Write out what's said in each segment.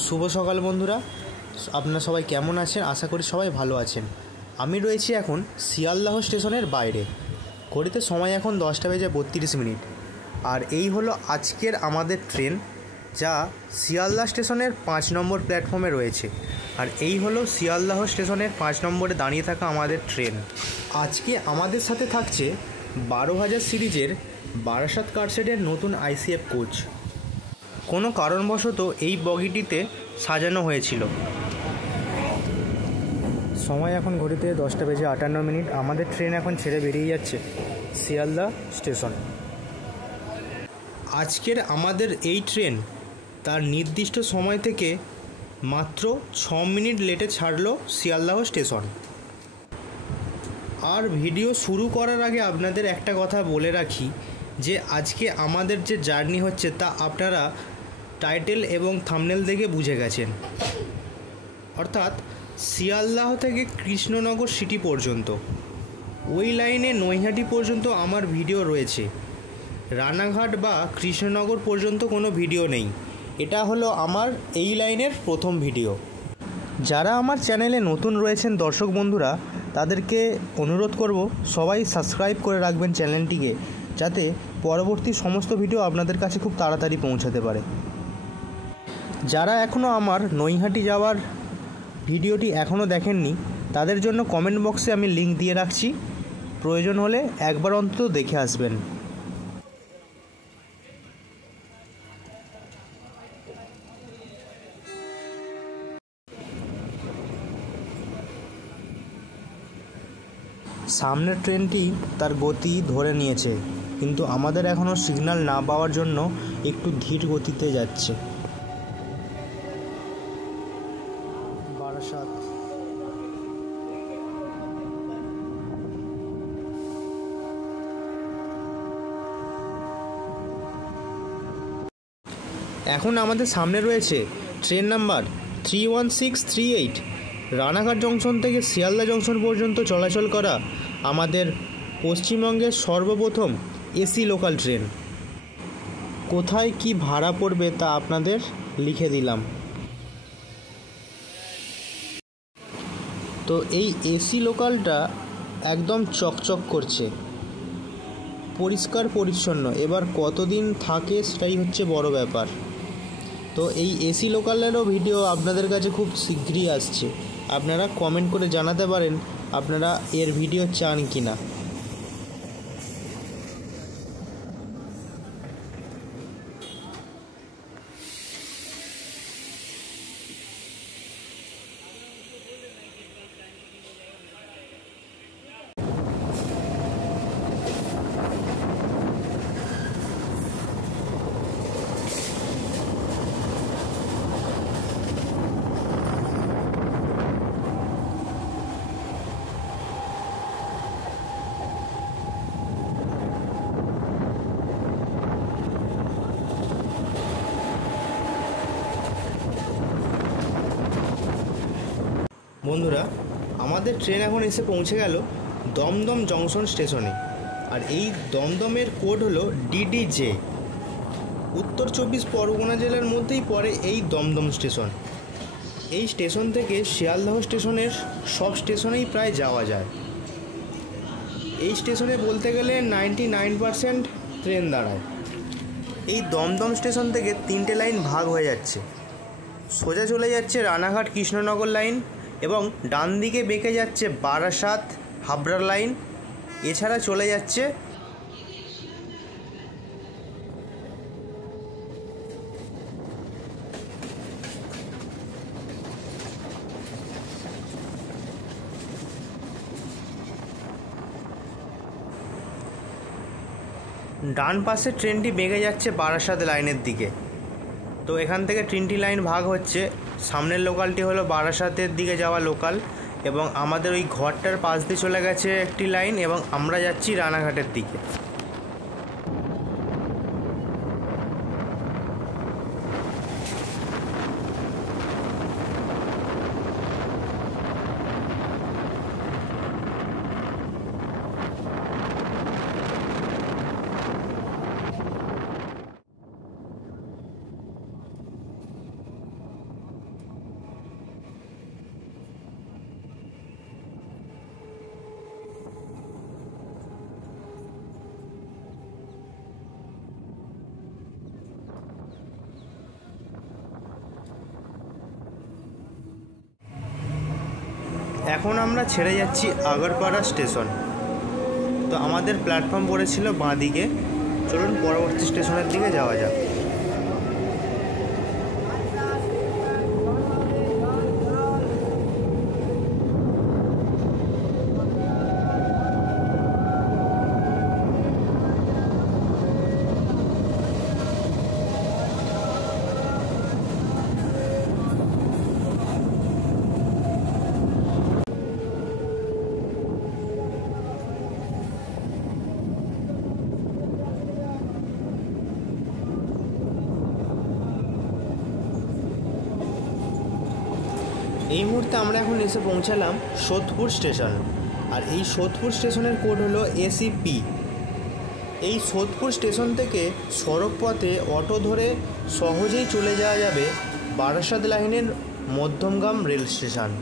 শুভ সকাল বন্ধুরা, আপনারা সবাই কেমন আছেন? আশা করি সবাই ভালো আছেন। আমি রয়েছি এখন শিয়ালদহ স্টেশনের বাইরে। ঘড়িতে সময় এখন 10:32 আর এই হলো আজকের আমাদের ট্রেন, যা শিয়ালদহ স্টেশনের 5 নম্বর প্ল্যাটফর্মে রয়েছে। আর এই হলো শিয়ালদহ স্টেশনের 5 নম্বরে দাঁড়িয়ে থাকা আমাদের ট্রেন। আজকে আমাদের সাথে থাকছে 12,000 সিরিজের বারাসাত কারশেডের নতুন আইসিএফ কোচ। কোনো কারণবশত এই বগিটিতে সাজানো হয়েছিল। সময় এখন ঘড়িতে 10:58। আমাদের ট্রেন এখন ছেড়ে বেরিয়ে যাচ্ছে শিয়ালদহ স্টেশন। আজকের আমাদের এই ট্রেন তার নির্দিষ্ট সময় থেকে মাত্র 6 মিনিট লেটে ছাড়ল শিয়ালদহ স্টেশন। আর ভিডিও শুরু করার আগে আপনাদের একটা কথা বলে রাখি যে আজকে আমাদের যে জার্নি হচ্ছে তা আপনারা টাইটেল এবং থাম্বনেল দেখে বুঝে গেছেন। অর্থাৎ শিয়ালদহ থেকে কৃষ্ণনগর সিটি পর্যন্ত, ওই লাইনে নৈহাটি পর্যন্ত আমার ভিডিও রয়েছে। রানাঘাট বা কৃষ্ণনগর পর্যন্ত কোনো ভিডিও নেই। এটা হলো আমার এই লাইনের প্রথম ভিডিও। যারা আমার চ্যানেলে নতুন রয়েছেন দর্শক বন্ধুরা, তাদেরকে অনুরোধ করব সবাই সাবস্ক্রাইব করে রাখবেন চ্যানেলটিকে, যাতে পরবর্তী সমস্ত ভিডিও আপনাদের কাছে খুব তাড়াতাড়ি পৌঁছাতে পারে। যারা এখনও আমার নৈহাটি যাওয়ার ভিডিওটি এখনও দেখেননি, তাদের জন্য কমেন্ট বক্সে আমি লিঙ্ক দিয়ে রাখছি, প্রয়োজন হলে একবার অন্তত দেখে আসবেন। সামনের ট্রেনটি তার গতি ধরে নিয়েছে, কিন্তু আমাদের এখনও সিগন্যাল না পাওয়ার জন্য একটু ধীর গতিতে যাচ্ছে। বারাসাত এখন আমাদের সামনে রয়েছে ট্রেন নাম্বার 31638, রানাঘাট জংশন থেকে শিয়ালদহ জংশন পর্যন্ত চলাচল করা আমাদের পশ্চিমবঙ্গের সর্বপ্রথম এসি লোকাল ট্রেন। কোথায় কি ভাড়া পড়বে তা আপনাদের লিখে দিলাম। তো এই এসি লোকালটা একদম চকচক করছে, পরিষ্কার পরিচ্ছন্ন। এবার কতদিন থাকে সেটাই হচ্ছে বড় ব্যাপার। তো এই এসি লোকালেরও ভিডিও আপনাদের কাছে খুব শীঘ্রই আসছে। আপনারা কমেন্ট করে জানাতে পারেন আপনারা এর ভিডিও চান কি না। বন্ধুরা, আমাদের ট্রেন এখন এসে পৌঁছে গেল দমদম জংশন স্টেশনে। আর এই দমদমের কোড হলো DDJ। উত্তর 24 পরগনা জেলার মধ্যেই পড়ে এই দমদম স্টেশন। এই স্টেশন থেকে শিয়ালদহ স্টেশনের সব স্টেশনেই প্রায় যাওয়া যায়। এই স্টেশনে বলতে গেলে 99% ট্রেন দাঁড়ায়। এই দমদম স্টেশন থেকে 3টে লাইন ভাগ হয়ে যাচ্ছে। সোজা চলে যাচ্ছে রানাঘাট কৃষ্ণনগর লাইন, এবং ডান দিকে বেঁকে যাচ্ছে বারাসাত হাবড়া লাইন। এছাড়া চলে যাচ্ছে ডান পাশে ট্রেনটি বেঁকে যাচ্ছে বারাসাত লাইনের দিকে। তো এখান থেকে 3টি লাইন ভাগ হচ্ছে। সামনের লোকালটি হলো বারাসাতের দিকে যাওয়া লোকাল, এবং আমাদের ওই ঘরটার পাশ দিয়ে চলে গেছে একটি লাইন, এবং আমরা যাচ্ছি রানাঘাটের দিকে। এখন আমরা ছেড়ে যাচ্ছি আগরপাড়া স্টেশন। তো আমাদের প্ল্যাটফর্ম পড়েছিল বাঁ দিকে। চলুন পরবর্তী স্টেশনের দিকে যাওয়া যাক। এই মুহূর্তে আমরা এখন এসে পৌঁছালাম সোদপুর স্টেশন। আর এই সোদপুর স্টেশনের কোড হলো ACP। এই সোদপুর স্টেশন থেকে সড়ক পথে অটো ধরে সহজেই চলে যাওয়া যাবে বারাসাত লাইনের মধ্যমগ্রাম রেল স্টেশন।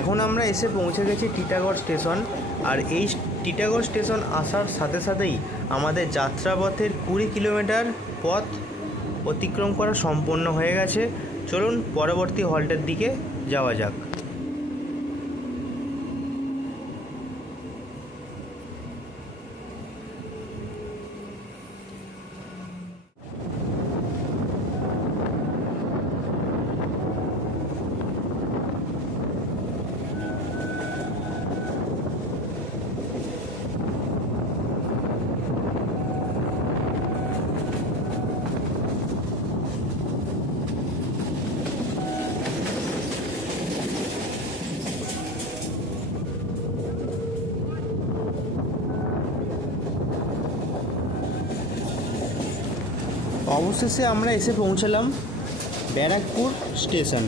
এখন আমরা এসে পৌঁছে গেছি টিটাগড় স্টেশন। আর এই টিটাগড় স্টেশন আসার সাথে সাথেই আমাদের যাত্রাপথের 20 কিলোমিটার পথ অতিক্রম করা সম্পন্ন হয়ে গেছে। চলুন পরবর্তী হল্টের দিকে যাওয়া যাক। অবশেষে আমরা এসে পৌঁছালাম ব্যারাকপুর স্টেশন।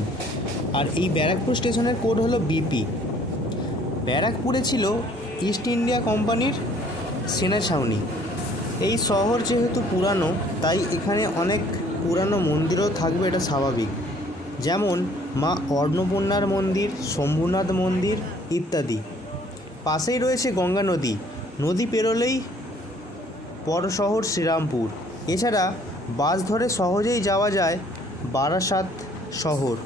আর এই ব্যারাকপুর স্টেশনের কোড হলো BP। ব্যারাকপুরে ছিল ইস্ট ইন্ডিয়া কোম্পানির সেনা ছাউনি। এই শহর যেহেতু পুরানো, তাই এখানে অনেক পুরানো মন্দিরও থাকবে, এটা স্বাভাবিক। যেমন মা অন্নপূর্ণার মন্দির, শম্ভুনাথ মন্দির ইত্যাদি। পাশেই রয়েছে গঙ্গা নদী। নদী পেরোলেই পর শহর শ্রীরামপুর। এছাড়া বাস ধরে সহজেই যাওয়া যায় বারাসাত শহর।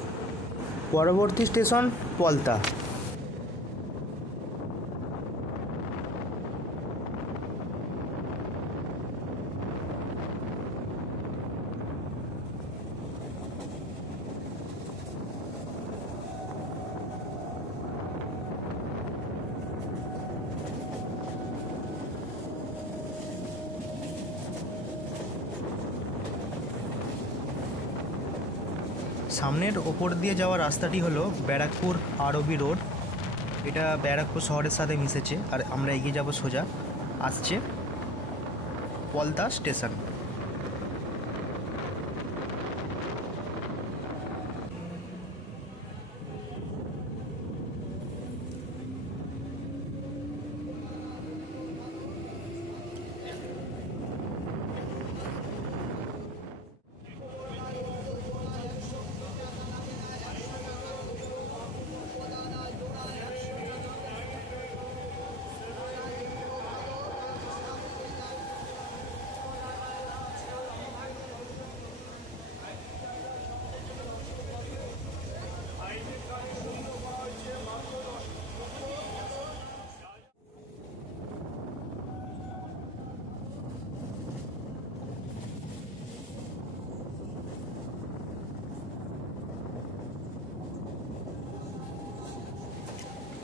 পরবর্তী স্টেশন পলতা। সামনের ওপর দিয়ে যাওয়া রাস্তাটি হলো ব্যারাকপুর আরবি রোড। এটা ব্যারাকপুর শহরের সাথে মিশেছে। আর আমরা এগিয়ে যাব সোজা, আসছে পলতা স্টেশন।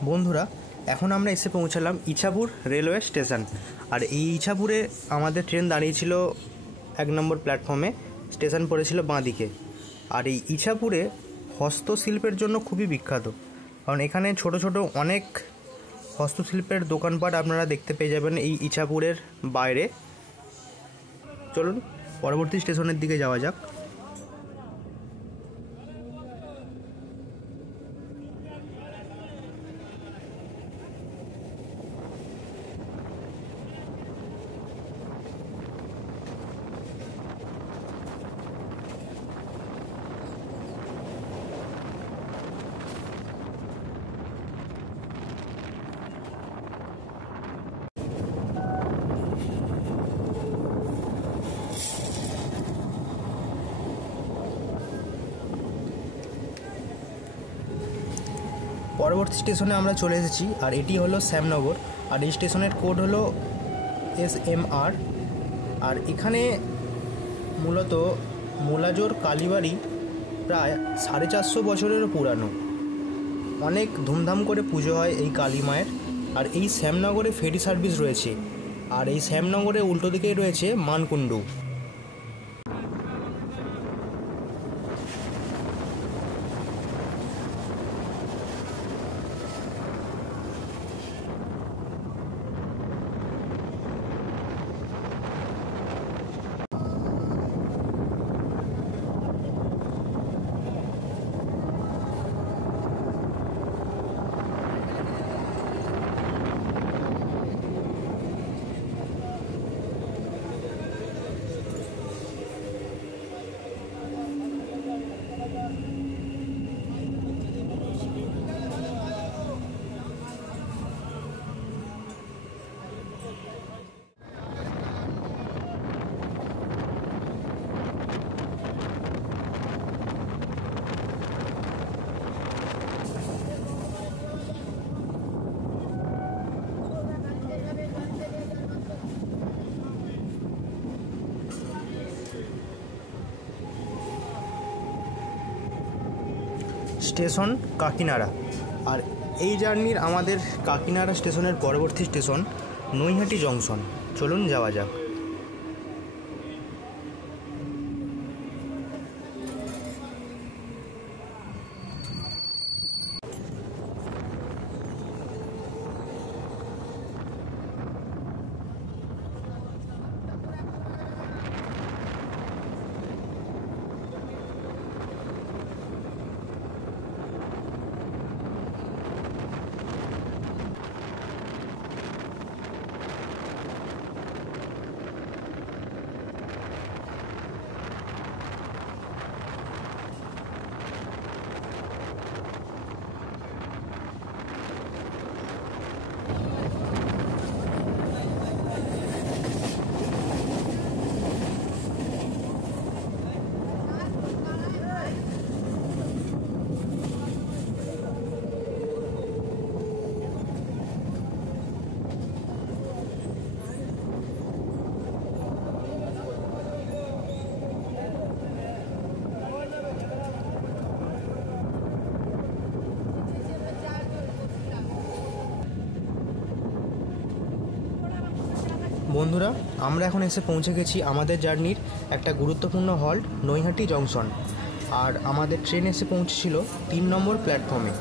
বন্ধুরা, এখন আমরা এসে পৌঁছালাম ইছাপুর রেলওয়ে স্টেশন। আর এই ইছাপুরে আমাদের ট্রেন দাঁড়িয়েছিল 1 নম্বর প্ল্যাটফর্মে, স্টেশন পড়েছিল বাঁদিকে। আর এই ইছাপুরে হস্তশিল্পের জন্য খুবই বিখ্যাত, কারণ এখানে ছোট ছোট অনেক হস্তশিল্পের দোকানপাট আপনারা দেখতে পেয়ে যাবেন এই ইছাপুরের বাইরে। চলুন পরবর্তী স্টেশনের দিকে যাওয়া যাক। পরবর্তী স্টেশনে আমরা চলে এসেছি, আর এটি হলো শ্যামনগর। আর এই স্টেশনের কোড হলো SMR। আর এখানে মূলত মোলাজোর কালীবাড়ি প্রায় 450 বছরেরও পুরানো। অনেক ধুমধাম করে পুজো হয় এই কালী মায়ের। আর এই শ্যামনগরে ফেরি সার্ভিস রয়েছে। আর এই শ্যামনগরের উল্টো দিকেই রয়েছে মানকুণ্ডু। স্টেশন কাকিনাড়া। আর এই জার্নির আমাদের কাকিনাড়া স্টেশনের পরবর্তী স্টেশন নৈহাটি জংশন। চলুন যাওয়া যাক। বন্ধুরা, আমরা এখন এসে পৌঁছে গেছি আমাদের জার্নির একটা গুরুত্বপূর্ণ হল্ট নৈহাটি জংশন। আর আমাদের ট্রেন এসে পৌঁছেছিল 3 নম্বর প্ল্যাটফর্মে।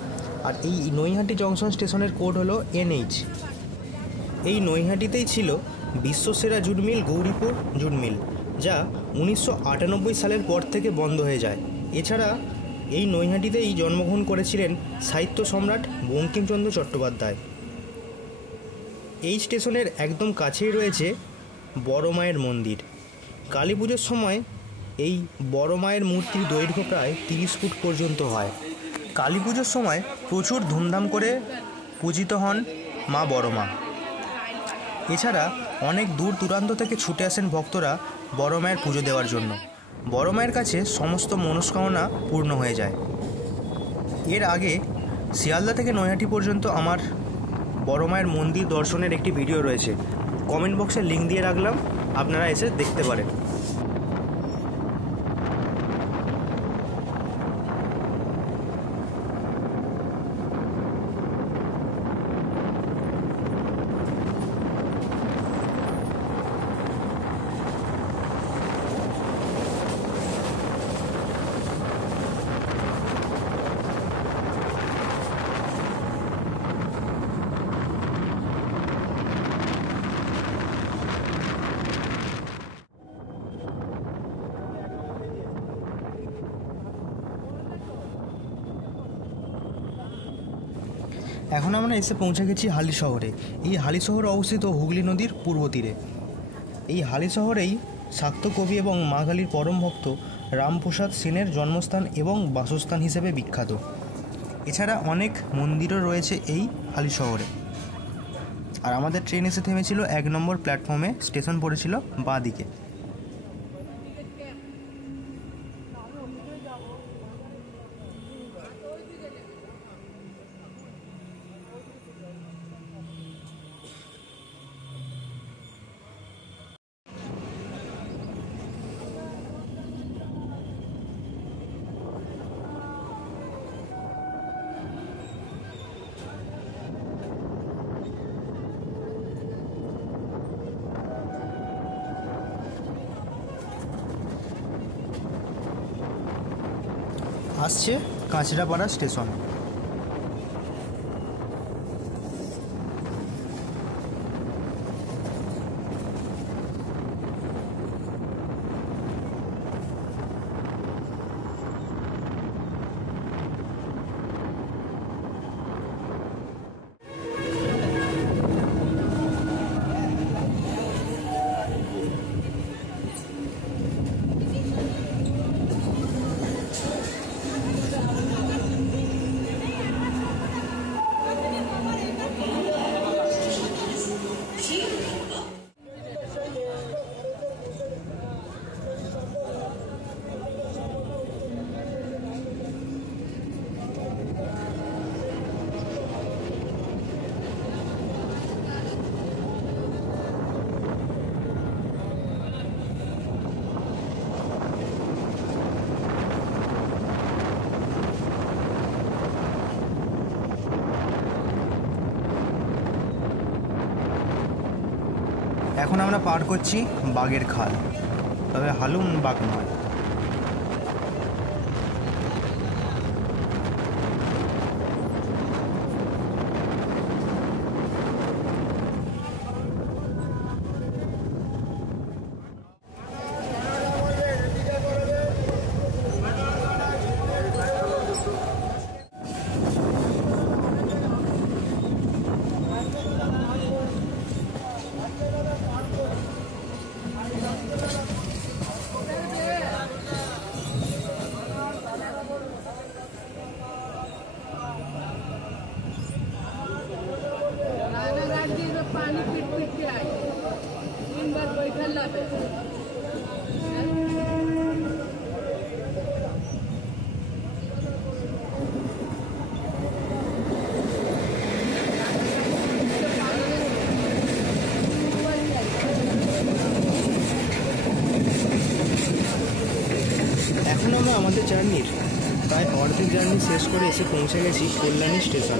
আর এই নৈহাটি জংশন স্টেশনের কোড হলো NH। এই নৈহাটিতেই ছিল বিশ্বসেরা jute mill Gouripur jute mill, যা 1998 সালের পর থেকে বন্ধ হয়ে যায়। এছাড়া এই নৈহাটিতেই জন্মগ্রহণ করেছিলেন সাহিত্য সম্রাট বঙ্কিমচন্দ্র চট্টোপাধ্যায়। এই স্টেশনের একদম কাছেই রয়েছে বড় মায়ের মন্দির। কালী পুজোর সময় এই বড় মায়ের মূর্তির দৈর্ঘ্য প্রায় 30 ফুট পর্যন্ত হয়। কালী পুজোর সময় প্রচুর ধুমধাম করে পূজিত হন মা বড় মা। এছাড়া অনেক দূর দূরান্ত থেকে ছুটে আসেন ভক্তরা বড় মায়ের পুজো দেওয়ার জন্য। বড় মায়ের কাছে সমস্ত মনস্কামনা পূর্ণ হয়ে যায়। এর আগে শিয়ালদা থেকে নৈহাটি পর্যন্ত আমার বড় মায়ের মন্দির দর্শনের একটি ভিডিও রয়েছে, কমেন্ট বক্সে লিঙ্ক দিয়ে রাখলাম, আপনারা এসে দেখতে পারেন। এখন আমরা এসে পৌঁছে গেছি হালি শহরে। এই হালি শহর অবস্থিত হুগলি নদীর পূর্ব তীরে। এই হালি শহরেই শাক্ত কবি এবং মা কালীর পরম ভক্ত রামপ্রসাদ সেনের জন্মস্থান এবং বাসস্থান হিসেবে বিখ্যাত। এছাড়া অনেক মন্দিরও রয়েছে এই হালি শহরে। আর আমাদের ট্রেন এসে থেমেছিল 1 নম্বর প্ল্যাটফর্মে, স্টেশন পড়েছিল বাঁ দিকে। আসছে কাঁচরাপাড়া স্টেশন। এখন আমরা পার করছি বাগের খাল, তবে হালুম বাগ নয়। এখন আমরা আমাদের জার্নির প্রায় অর্ধেক জার্নি শেষ করে এসে পৌঁছে গেছি কল্যাণী স্টেশন।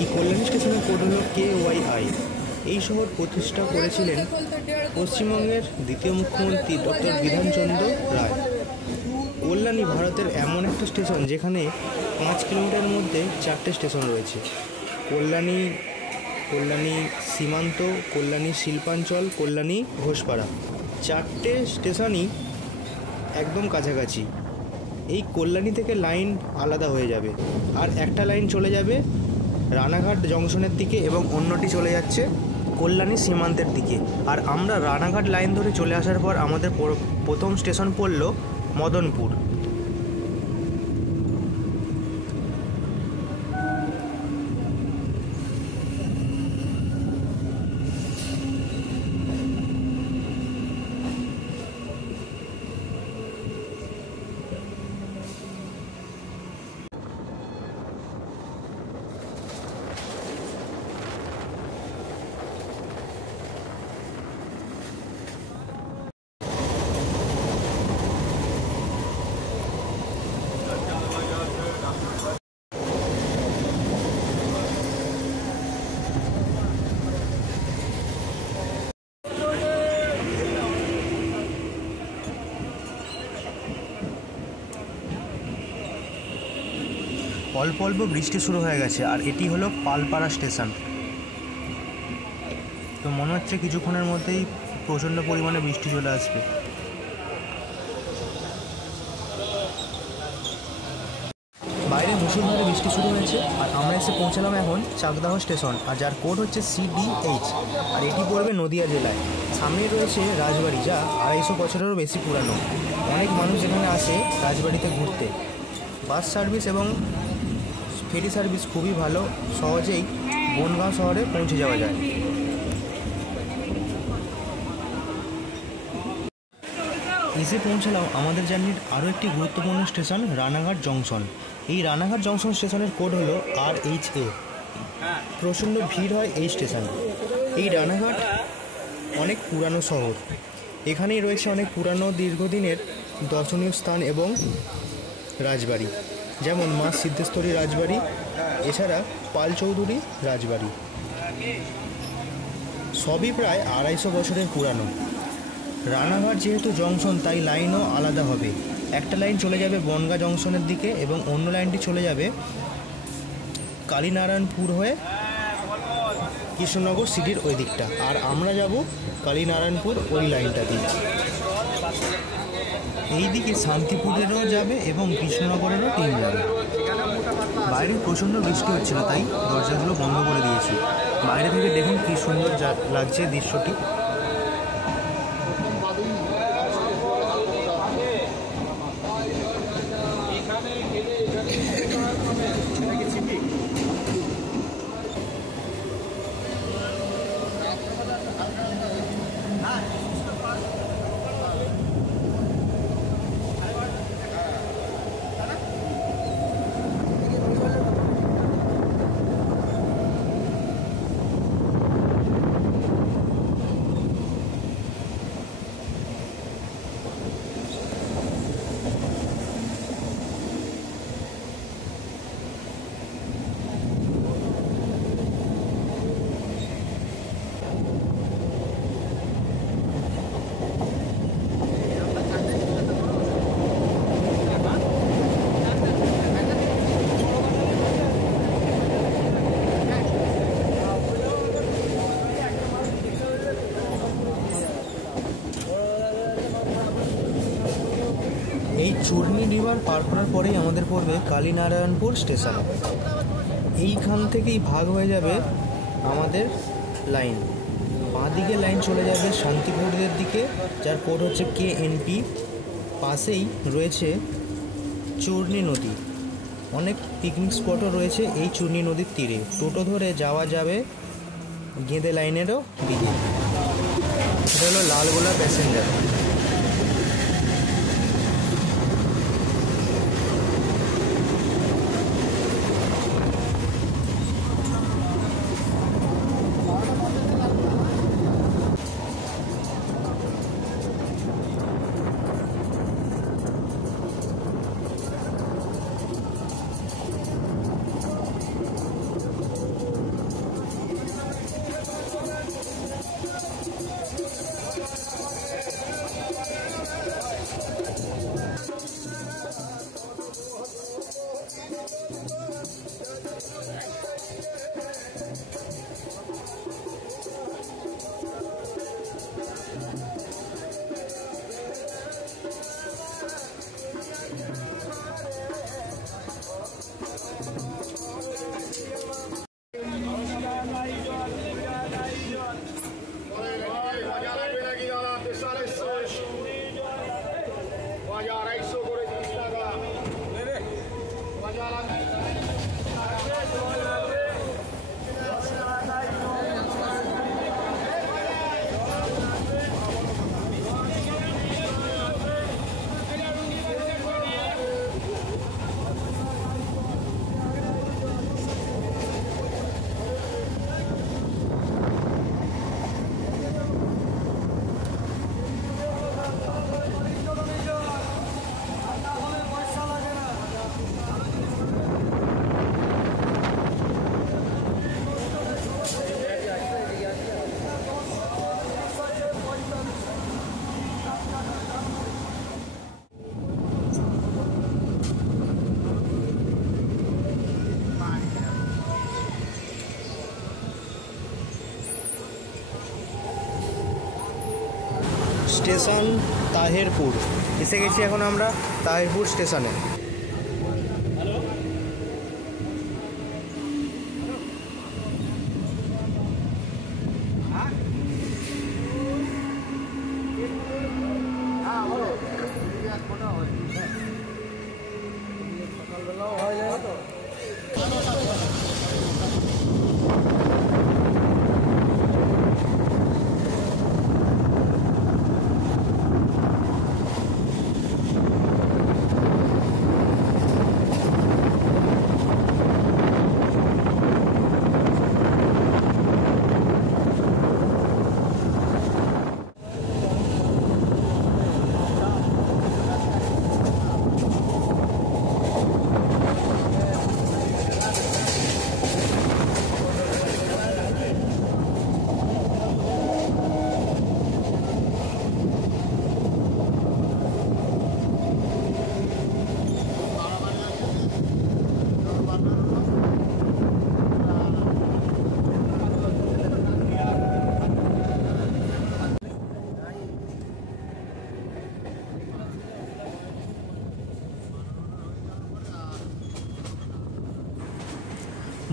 এই কল্যাণী স্টেশনের কোড হলো KYI। এই শহর প্রতিষ্ঠা করেছিলেন পশ্চিমবঙ্গের দ্বিতীয় মুখ্যমন্ত্রী ডক্টর বিধানচন্দ্র রায়। কল্যাণী ভারতের এমন একটা স্টেশন যেখানে 5 কিলোমিটারের মধ্যে 4টে স্টেশন রয়েছে। কল্যাণী সীমান্ত, কল্যাণী শিল্পাঞ্চল, কল্যাণী ঘোষপাড়া, 4টে স্টেশনই একদম কাছাকাছি। এই কল্যাণী থেকে লাইন আলাদা হয়ে যাবে, আর একটা লাইন চলে যাবে রানাঘাট জংশনের দিকে এবং অন্যটি চলে যাচ্ছে কল্যাণী সীমান্তের দিকে। আর আমরা রানাঘাট লাইন ধরে চলে আসার পর আমাদের প্রথম স্টেশন পড়ল মদনপুর। অল্প অল্প বৃষ্টি শুরু হয়ে গেছে, আর এটি হলো পালপাড়া স্টেশন। তো মনে হচ্ছে কিছুক্ষণের মধ্যেই প্রচণ্ড পরিমাণে বৃষ্টি চলে আসবে। বাইরে মুষলধারে বৃষ্টি শুরু হয়েছে, আর আমরা এসে পৌঁছালাম এখন চাকদাহ স্টেশন, আর যার কোড হচ্ছে CDH, আর এটি পড়বে নদিয়া জেলায়। সামনে রয়েছে রাজবাড়ি, যা 250 বছরেরও বেশি পুরানো। অনেক মানুষ এখানে আসে রাজবাড়িতে ঘুরতে। বাস সার্ভিস এবং ফেরি সার্ভিস খুবই ভালো, সহজেই বনগাঁও শহরে পৌঁছে যাওয়া যায়। এসে পৌঁছালাম আমাদের জার্নির আরও একটি গুরুত্বপূর্ণ স্টেশন, রানাঘাট জংশন। এই রানাঘাট জংশন স্টেশনের কোড হলো RHA। প্রচণ্ড ভিড় হয় এই স্টেশনে। এই রানাঘাট অনেক পুরানো শহর। এখানেই রয়েছে অনেক পুরানো দীর্ঘদিনের দর্শনীয় স্থান এবং রাজবাড়ি, যেমন মা সিদ্ধেশ্বরী রাজবাড়ি, এছাড়া পাল চৌধুরী রাজবাড়ি। সবই প্রায় 250 বছরের পুরানো। রানাঘাট যেহেতু জংশন, তাই লাইনও আলাদা হবে। একটা লাইন চলে যাবে বনগাঁ জংশনের দিকে এবং অন্য লাইনটি চলে যাবে কালীনারায়ণপুর হয়ে কৃষ্ণনগর সিটির ওই দিকটা, আর আমরা যাব কালীনারায়ণপুর ওই লাইনটা দিয়ে। এই দিকে শান্তিপুরেরও যাবে এবং কৃষ্ণনগরেরও ট্রেন যাবে। বাইরে প্রচণ্ড বৃষ্টি হচ্ছিল, তাই দরজাগুলো বন্ধ করে দিয়েছি। বাইরে থেকে দেখুন কী সুন্দর লাগছে দৃশ্যটি। এই চূর্ণী রিভার পার করার পরেই আমাদের পড়বে কালীনারায়ণপুর স্টেশন। এইখান থেকেই ভাগ হয়ে যাবে আমাদের লাইন। বাঁ দিকে লাইন চলে যাবে শান্তিপুরের দিকে, যার কোড হচ্ছে KNP। পাশেই রয়েছে চূর্ণী নদী। অনেক পিকনিক স্পটও রয়েছে এই চূর্ণী নদীর তীরে। টোটো ধরে যাওয়া যাবে গেঁদে লাইনেরও দিকে। এটা হলো লালগোলা প্যাসেঞ্জার। স্টেশন তাহেরপুর। এসে গেছি এখন আমরা তাহেরপুর স্টেশনে।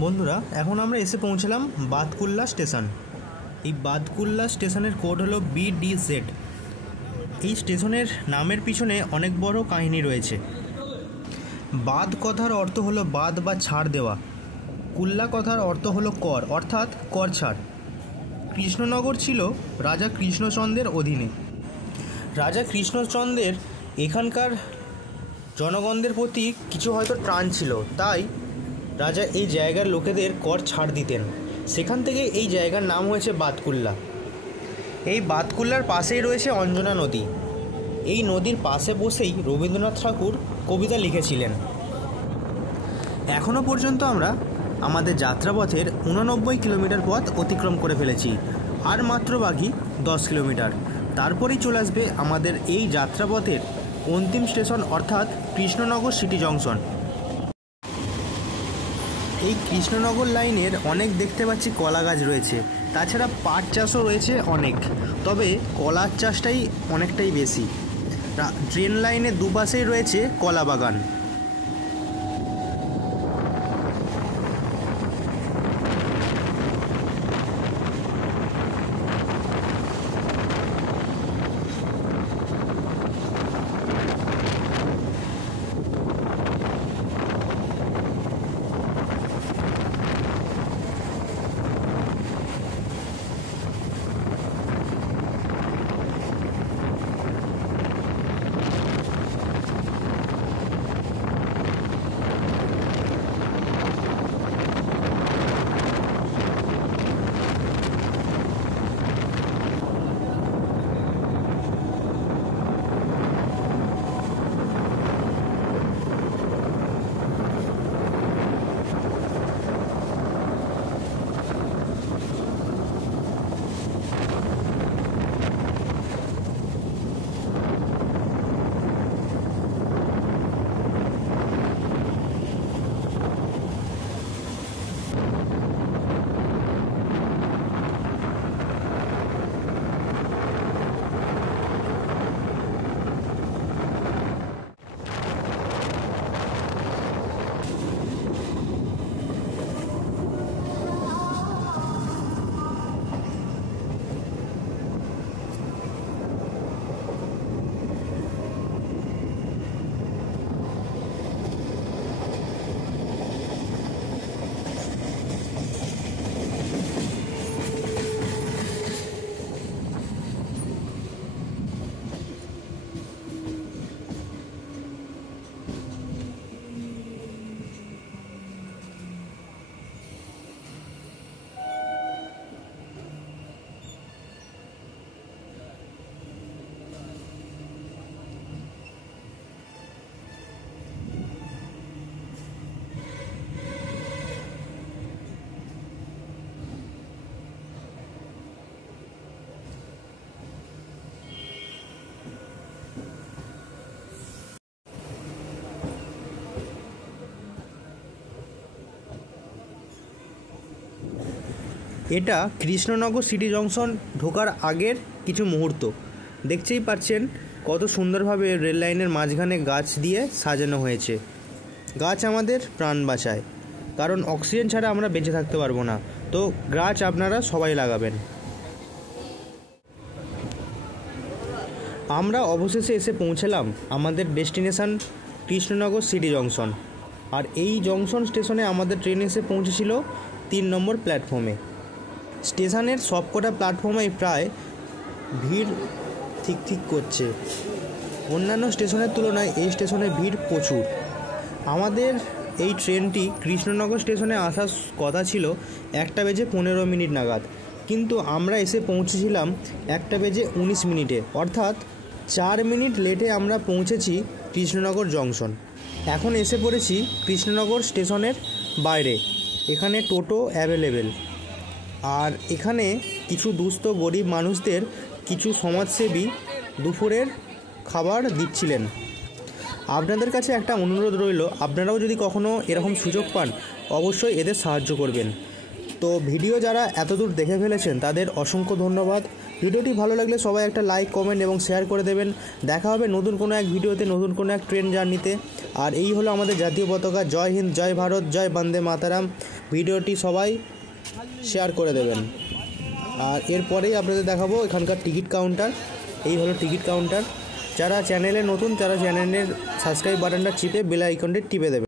বন্ধুরা, এখন আমরা এসে পৌঁছলাম বাতকুল্লা স্টেশন। এই বাতকুল্লা স্টেশনের কোড হলো BDZ। এই স্টেশনের নামের পিছনে অনেক বড় কাহিনী রয়েছে। বাদ কথার অর্থ হলো বাদ বা ছাড় দেওয়া। কুল্লা কথার অর্থ হলো কর, অর্থাৎ কর ছাড়। কৃষ্ণনগর ছিল রাজা কৃষ্ণচন্দ্রের অধীনে। রাজা কৃষ্ণচন্দ্রের এখানকার জনগণদের প্রতি কিছু হয়তো টান ছিল, তাই রাজা এই জায়গার লোকেদের কর ছাড় দিতেন। সেখান থেকে এই জায়গার নাম হয়েছে বাতকুল্লা। এই বাতকুল্লার পাশেই রয়েছে অঞ্জনা নদী। এই নদীর পাশে বসেই রবীন্দ্রনাথ ঠাকুর কবিতা লিখেছিলেন। এখনও পর্যন্ত আমরা আমাদের যাত্রাপথের 89 কিলোমিটার পথ অতিক্রম করে ফেলেছি। আর মাত্র বাকি 10 কিলোমিটার, তারপরেই চলে আসবে আমাদের এই যাত্রাপথের অন্তিম স্টেশন, অর্থাৎ কৃষ্ণনগর সিটি জংশন। এই কৃষ্ণনগর লাইনের অনেক দেখতে পাচ্ছি কলা গাছ রয়েছে, তাছাড়া পাট চাষও রয়েছে অনেক, তবে কলার চাষটাই অনেকটাই বেশি। ট্রেন লাইনের দুপাশেই রয়েছে কলা বাগান। এটা কৃষ্ণনগর সিটি জংশন ঢোকার আগের কিছু মুহূর্ত। দেখতেই পাচ্ছেন কত সুন্দরভাবে রেল লাইনের মাঝখানে গাছ দিয়ে সাজানো হয়েছে। গাছ আমাদের প্রাণ বাঁচায়, কারণ অক্সিজেন ছাড়া আমরা বেঁচে থাকতে পারবো না। তো গাছ আপনারা সবাই লাগাবেন। আমরা অবশেষে এসে পৌঁছলাম আমাদের ডেস্টিনেশন কৃষ্ণনগর সিটি জংশন। আর এই জংশন স্টেশনে আমাদের ট্রেন এসে পৌঁছেছিল 3 নম্বর প্ল্যাটফর্মে। স্টেশনের সবকটা প্ল্যাটফর্মেই প্রায় ভিড় ঠিক করছে। অন্যান্য স্টেশনের তুলনায় এই স্টেশনে ভিড় প্রচুর। আমাদের এই ট্রেনটি কৃষ্ণনগর স্টেশনে আসার কথা ছিল 1:15 নাগাদ, কিন্তু আমরা এসে পৌঁছেছিলাম 1:19 অর্থাৎ 4 মিনিট লেটে আমরা পৌঁছেছি কৃষ্ণনগর জংশন। এখন এসে পড়েছি কৃষ্ণনগর স্টেশনের বাইরে। এখানে টোটো অ্যাভেলেবেল, আর এখানে কিছু দুস্থ গরিব মানুষদের কিছু সমাজসেবী দুপুরের খাবার দিচ্ছিলেন। আপনাদের কাছে একটা অনুরোধ রইল, আপনারাও যদি কখনও এরকম সুযোগ পান অবশ্যই এদের সাহায্য করবেন। তো ভিডিও যারা এতদূর দেখে ফেলেছেন তাদের অসংখ্য ধন্যবাদ। ভিডিওটি ভালো লাগলে সবাই একটা লাইক, কমেন্ট এবং শেয়ার করে দেবেন। দেখা হবে নতুন কোনো এক ভিডিওতে, নতুন কোনো এক ট্রেন জার্নিতে। আর এই হলো আমাদের জাতীয় পতাকা। জয় হিন্দ, জয় ভারত, জয় বন্দে মাতারাম। ভিডিওটি সবাই শেয়ার করে দেবেন। আর এরপরেই আপনাদের দেখাবো এখানকার টিকিট কাউন্টার। এই হলো টিকিট কাউন্টার। যারা চ্যানেলে নতুন তারা চ্যানেলের সাবস্ক্রাইব বাটনটা চিপে বেল আইকনটি টিপে দেবেন।